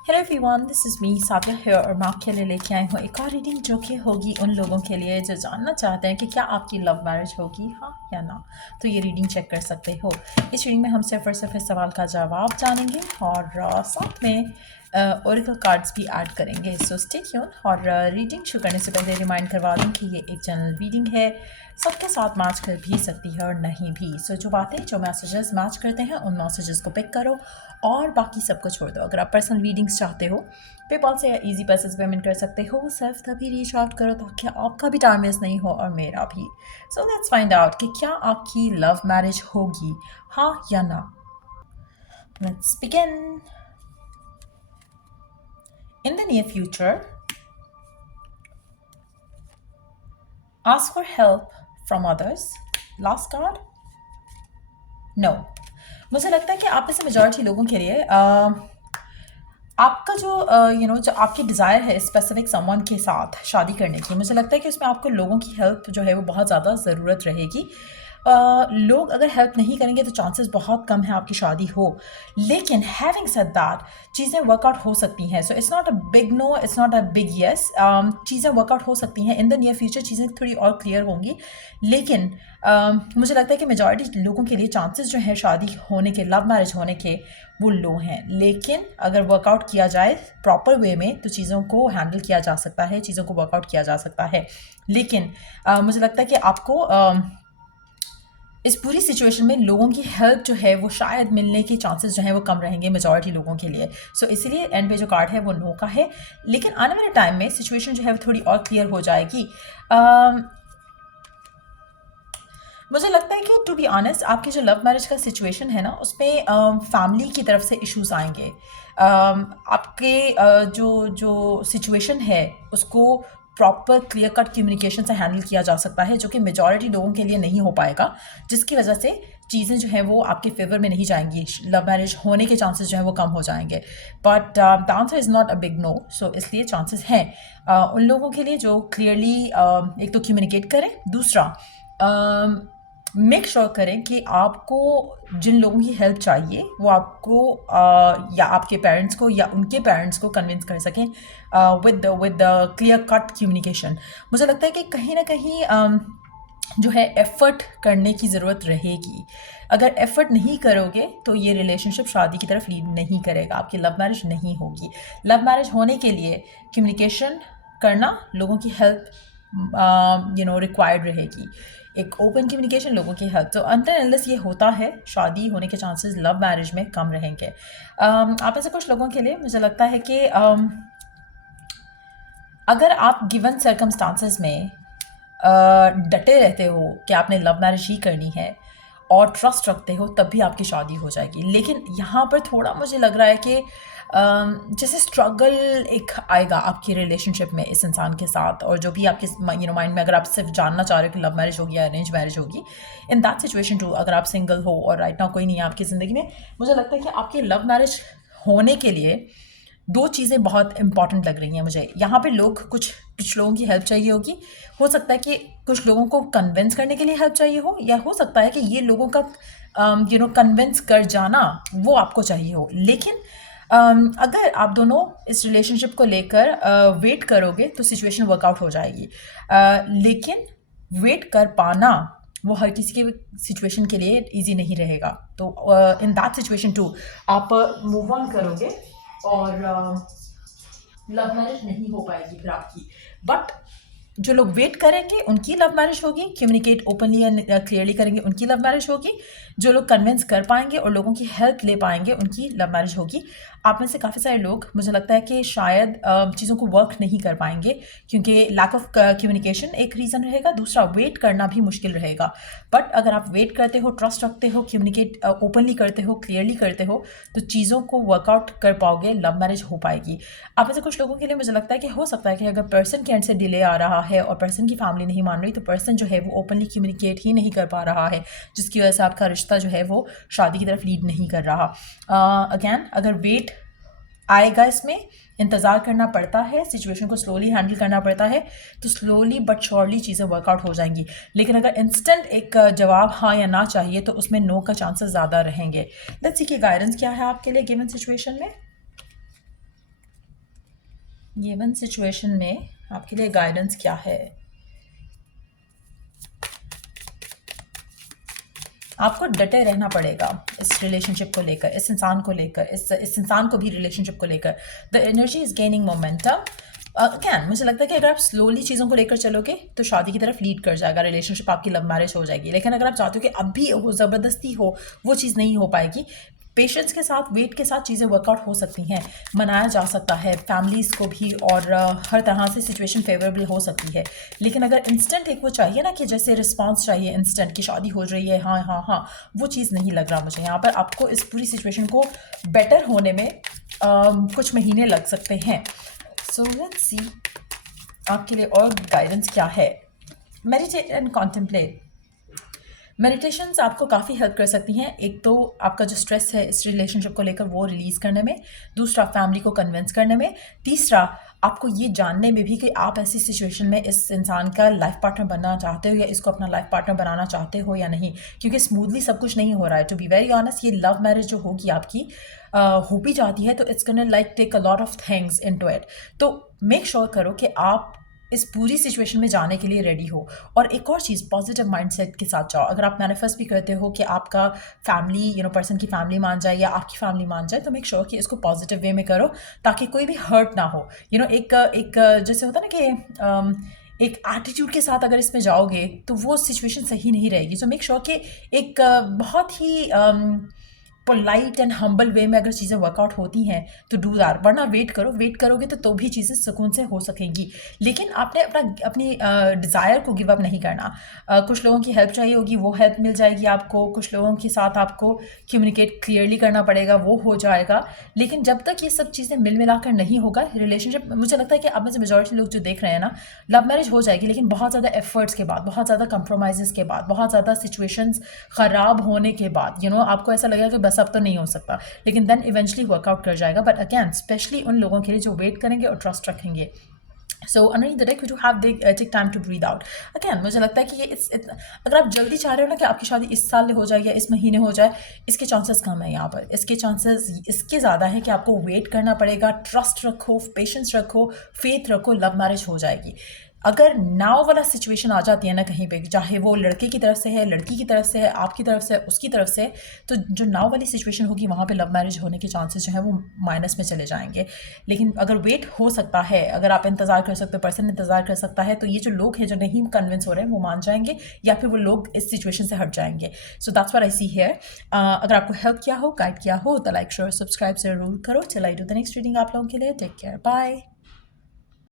Hello everyone, this is me Sabiya है और मैं आपके लिए लेके आई हूँ एक और रीडिंग जो कि होगी उन लोगों के लिए जो जानना चाहते हैं कि क्या आपकी लव मैरिज होगी, हाँ या ना। तो ये रीडिंग चेक कर सकते हो। इस रीडिंग में हम सिर्फ और सिर्फ इस सवाल का जवाब जानेंगे और साथ में ओरेकल कार्ड्स भी ऐड करेंगे। So stay tune. और रीडिंग शुरू करने से पहले रिमाइंड करवा दूँ कि ये एक जनरल रीडिंग है, सबके साथ मैच कर भी सकती है और नहीं भी। सो जो बातें जो मैसेजेस मैच करते हैं उन मैसेजेस को पिक करो और बाकी सबको छोड़ दो। अगर आप पर्सनल रीडिंग्स चाहते हो पेपॉल से या इजी पैसे पेमेंट कर सकते हो। सिर्फ तभी रीच आउट करो ताकि आपका भी टाइम वेस्ट नहीं हो और मेरा भी। सो लेट्स फाइंड आउट कि क्या आपकी लव मैरिज होगी, हाँ या ना। Let's begin. In the near future, ask for help from others. Last card. No. मुझे लगता है कि आप में से मेजॉरिटी लोगों के लिए आपका जो जो आपकी डिज़ायर है स्पेसिफिक समवन के साथ शादी करने की, मुझे लगता है कि उसमें आपको लोगों की हेल्प जो है वो बहुत ज़्यादा ज़रूरत रहेगी। लोग अगर हेल्प नहीं करेंगे तो चांसेस बहुत कम है आपकी शादी हो। लेकिन हैविंग सेड दैट, चीज़ें वर्कआउट हो सकती हैं। So it's not a big no, it's not a big yes. चीज़ें वर्कआउट हो सकती हैं। इन द नियर फ्यूचर चीज़ें थोड़ी और क्लियर होंगी। लेकिन मुझे लगता है कि मेजॉरिटी लोगों के लिए चांसेस जो है शादी होने के, लव मैरिज होने के, वो लो हैं। लेकिन अगर वर्कआउट किया जाए प्रॉपर वे में तो चीज़ों को हैंडल किया जा सकता है, चीज़ों को वर्कआउट किया जा सकता है। लेकिन मुझे लगता है कि आपको इस पूरी सिचुएशन में लोगों की हेल्प जो है वो शायद मिलने के चांसेस जो हैं वो कम रहेंगे मेजॉरिटी लोगों के लिए। सो इसीलिए एंड पे जो कार्ड है वो नो का है। लेकिन आने वाले टाइम में सिचुएशन जो है वो थोड़ी और क्लियर हो जाएगी। मुझे लगता है कि टू बी ऑनेस्ट आपकी जो लव मैरिज का सिचुएशन है ना उसमें फैमिली की तरफ से इश्यूज आएंगे। आपके जो जो सिचुएशन है उसको प्रॉपर क्लियर कट कम्युनिकेशन से हैंडल किया जा सकता है, जो कि मेजॉरिटी लोगों के लिए नहीं हो पाएगा, जिसकी वजह से चीज़ें जो हैं वो आपके फेवर में नहीं जाएंगी। लव मैरिज होने के चांसेस जो हैं वो कम हो जाएंगे। But the answer is not a big no. So इसलिए चांसेस हैं उन लोगों के लिए जो क्लियरली एक तो कम्युनिकेट करें, दूसरा मेक श्योर करें कि आपको जिन लोगों की हेल्प चाहिए वो आपको या आपके पेरेंट्स को या उनके पेरेंट्स को कन्विंस कर सकें with the clear cut communication. मुझे लगता है कि कहीं ना कहीं जो है एफ़र्ट करने की ज़रूरत रहेगी। अगर एफ़र्ट नहीं करोगे तो ये रिलेशनशिप शादी की तरफ लीड नहीं करेगा, आपकी लव मैरिज नहीं होगी। लव मैरिज होने के लिए कम्युनिकेशन करना, लोगों की हेल्प रिक्वायर्ड रहेगी, एक ओपन कम्युनिकेशन, लोगों की हेल्प। तो अनटिल अनलेस ये होता है शादी होने के चांसेस लव मैरिज में कम रहेंगे। आप में से कुछ लोगों के लिए मुझे लगता है कि अगर आप गिवन सर्कमस्टांसेस में डटे रहते हो कि आपने लव मैरिज ही करनी है और ट्रस्ट रखते हो तब भी आपकी शादी हो जाएगी। लेकिन यहाँ पर थोड़ा मुझे लग रहा है कि जैसे स्ट्रगल एक आएगा आपकी रिलेशनशिप में इस इंसान के साथ, और जो भी आपके माइंड में अगर आप सिर्फ जानना चाह रहे हो कि लव मैरिज होगी या अरेंज मैरिज होगी, इन दैट सिचुएशन टू अगर आप सिंगल हो और राइट नाउ कोई नहीं है आपकी ज़िंदगी में, मुझे लगता है कि आपकी लव मैरिज होने के लिए दो चीज़ें बहुत इंपॉर्टेंट लग रही हैं मुझे यहाँ पे। कुछ लोगों की हेल्प चाहिए होगी। हो सकता है कि कुछ लोगों को कन्विंस करने के लिए हेल्प चाहिए हो, या हो सकता है कि ये लोगों का कन्विंस कर जाना वो आपको चाहिए हो। लेकिन अगर आप दोनों इस रिलेशनशिप को लेकर वेट करोगे तो सिचुएशन वर्कआउट हो जाएगी। लेकिन वेट कर पाना वो हर किसी के सिचुएशन के लिए इजी नहीं रहेगा। तो इन दैट सिचुएशन टू आप मूव ऑन करोगे और लव मैरिज नहीं हो पाएगी फिर आपकी। बट जो लोग वेट करेंगे उनकी लव मैरिज होगी, कम्युनिकेट ओपनली एंड क्लियरली करेंगे उनकी लव मैरिज होगी। जो लोग कन्विंस कर पाएंगे और लोगों की हेल्प ले पाएंगे उनकी लव मैरिज होगी। आप में से काफ़ी सारे लोग मुझे लगता है कि शायद चीज़ों को वर्क नहीं कर पाएंगे क्योंकि लैक ऑफ कम्युनिकेशन एक रीज़न रहेगा, दूसरा वेट करना भी मुश्किल रहेगा। बट अगर आप वेट करते हो, ट्रस्ट रखते हो, कम्युनिकेट ओपनली करते हो, क्लियरली करते हो, तो चीज़ों को वर्कआउट कर पाओगे, लव मैरिज हो पाएगी। आप में से कुछ लोगों के लिए मुझे लगता है कि हो सकता है कि अगर पर्सन के एंड से डिले आ रहा है और पर्सन की फैमिली नहीं मान रही, तो पर्सन जो है वो ओपनली कम्युनिकेट ही नहीं कर पा रहा है, जिसकी वजह से आपका रिश्ता जो है वो शादी की तरफ लीड नहीं कर रहा। अगेन अगर वेट आएगा, इसमें इंतज़ार करना पड़ता है, सिचुएशन को स्लोली हैंडल करना पड़ता है, तो स्लोली बट श्योरली चीज़ें वर्कआउट हो जाएंगी। लेकिन अगर इंस्टेंट एक जवाब हाँ या ना चाहिए तो उसमें नो का चांसेस ज़्यादा रहेंगे। लेट्स सी कि गाइडेंस क्या है आपके लिए गिवन सिचुएशन में। गिवन सिचुएशन में आपके लिए गाइडेंस क्या है? आपको डटे रहना पड़ेगा इस रिलेशनशिप को लेकर, इस इंसान को लेकर, इस इंसान को भी रिलेशनशिप को लेकर। The energy is gaining momentum. Again मुझे लगता है कि अगर आप स्लोली चीज़ों को लेकर चलोगे तो शादी की तरफ लीड कर जाएगा, रिलेशनशिप आपकी लव मैरिज हो जाएगी। लेकिन अगर आप चाहते हो कि अभी हो, ज़बरदस्ती हो, वो चीज़ नहीं हो पाएगी। पेशेंस के साथ, वेट के साथ चीज़ें वर्कआउट हो सकती हैं, मनाया जा सकता है फैमिलीज़ को भी, और हर तरह से सिचुएशन फेवरेबल हो सकती है। लेकिन अगर इंस्टेंट एक वो चाहिए ना कि जैसे रिस्पांस चाहिए इंस्टेंट की शादी हो रही है, हाँ हाँ हाँ, वो चीज़ नहीं लग रहा मुझे यहाँ पर। आपको इस पूरी सिचुएशन को बेटर होने में कुछ महीने लग सकते हैं। सो लेट्स सी आपके लिए और गाइडेंस क्या है। Meditate and contemplate. मेडिटेशंस आपको काफ़ी हेल्प कर सकती हैं। एक तो आपका जो स्ट्रेस है इस रिलेशनशिप को लेकर वो रिलीज़ करने में, दूसरा फैमिली को कन्विंस करने में, तीसरा आपको ये जानने में भी कि आप ऐसी सिचुएशन में इस इंसान का लाइफ पार्टनर बनना चाहते हो या इसको अपना लाइफ पार्टनर बनाना चाहते हो या नहीं, क्योंकि स्मूथली सब कुछ नहीं हो रहा है। टू बी वेरी ऑनेस्ट, ये लव मैरिज जो होगी आपकी, हो भी जाती है तो it's gonna like take a lot of things into it. तो मेक श्योर करो कि आप इस पूरी सिचुएशन में जाने के लिए रेडी हो। और एक और चीज़, पॉजिटिव माइंडसेट के साथ जाओ। अगर आप मैनिफेस्ट भी करते हो कि आपका फैमिली पर्सन की फैमिली मान जाए या आपकी फैमिली मान जाए, तो मेक श्योर कि इसको पॉजिटिव वे में करो ताकि कोई भी हर्ट ना हो। एक जैसे होता है ना कि एक एटीट्यूड के साथ अगर इसमें जाओगे तो वो सिचुएशन सही नहीं रहेगी। सो मेक श्योर कि एक बहुत ही पोलाइट एंड हम्बल वे में अगर चीज़ें वर्कआउट होती हैं तो डू दैट, वरना वेट करोगे तो भी चीज़ें सुकून से हो सकेंगी। लेकिन आपने अपनी डिज़ायर को गिव अप नहीं करना। कुछ लोगों की हेल्प चाहिए होगी, वो हेल्प मिल जाएगी आपको। कुछ लोगों के साथ आपको कम्युनिकेट क्लियरली करना पड़ेगा, वो हो जाएगा। लेकिन जब तक ये सब चीज़ें मिल मिलाकर नहीं होगा रिलेशनशिप, मुझे लगता है कि अब में से मेजॉरिटी लोग जो देख रहे हैं ना, लव मैरिज हो जाएगी लेकिन बहुत ज़्यादा एफर्ट्स के बाद, बहुत ज़्यादा कंप्रोमाइज़ के बाद, बहुत ज़्यादा सिचुएशंस ख़राब होने के बाद, आपको ऐसा लगेगा कि बस अब तो नहीं हो सकता, लेकिन देन इवेंचुअली वर्कआउट कर जाएगा। बट अगैन स्पेशली उन लोगों के लिए जो वेट करेंगे और ट्रस्ट रखेंगे। सो underneath the deck we do have take time to breathe out. Again मुझे लगता है कि ये अगर आप जल्दी चाह रहे हो ना कि आपकी शादी इस साल हो जाए या इस महीने हो जाए, इसके चांसेस कम है यहाँ पर। इसके चांसेस इसके ज़्यादा है कि आपको वेट करना पड़ेगा। ट्रस्ट रखो, पेशेंस रखो, फेथ रखो, लव मैरिज हो जाएगी। अगर नाव वाला सिचुएशन आ जाती है ना कहीं पे, चाहे वो लड़के की तरफ से है, लड़की की तरफ से है, आपकी तरफ से, उसकी तरफ से, तो जो नाव वाली सिचुएशन होगी वहाँ पे लव मैरिज होने के चांसेस जो है वो माइनस में चले जाएंगे। लेकिन अगर वेट हो सकता है, अगर आप इंतज़ार कर सकते हो, पर्सन इंतज़ार कर सकता है, तो ये जो लोग हैं जो नहीं कन्विंस हो रहे हैं वो मान जाएंगे या फिर वो लोग इस सिचुएशन से हट जाएंगे। So that's what I see here. अगर आपको हेल्प किया हो, गाइड किया हो, तो लाइक शेयर सब्सक्राइब ज़रूर करो। Till I do the next reading आप लोगों के लिए। Take care, bye.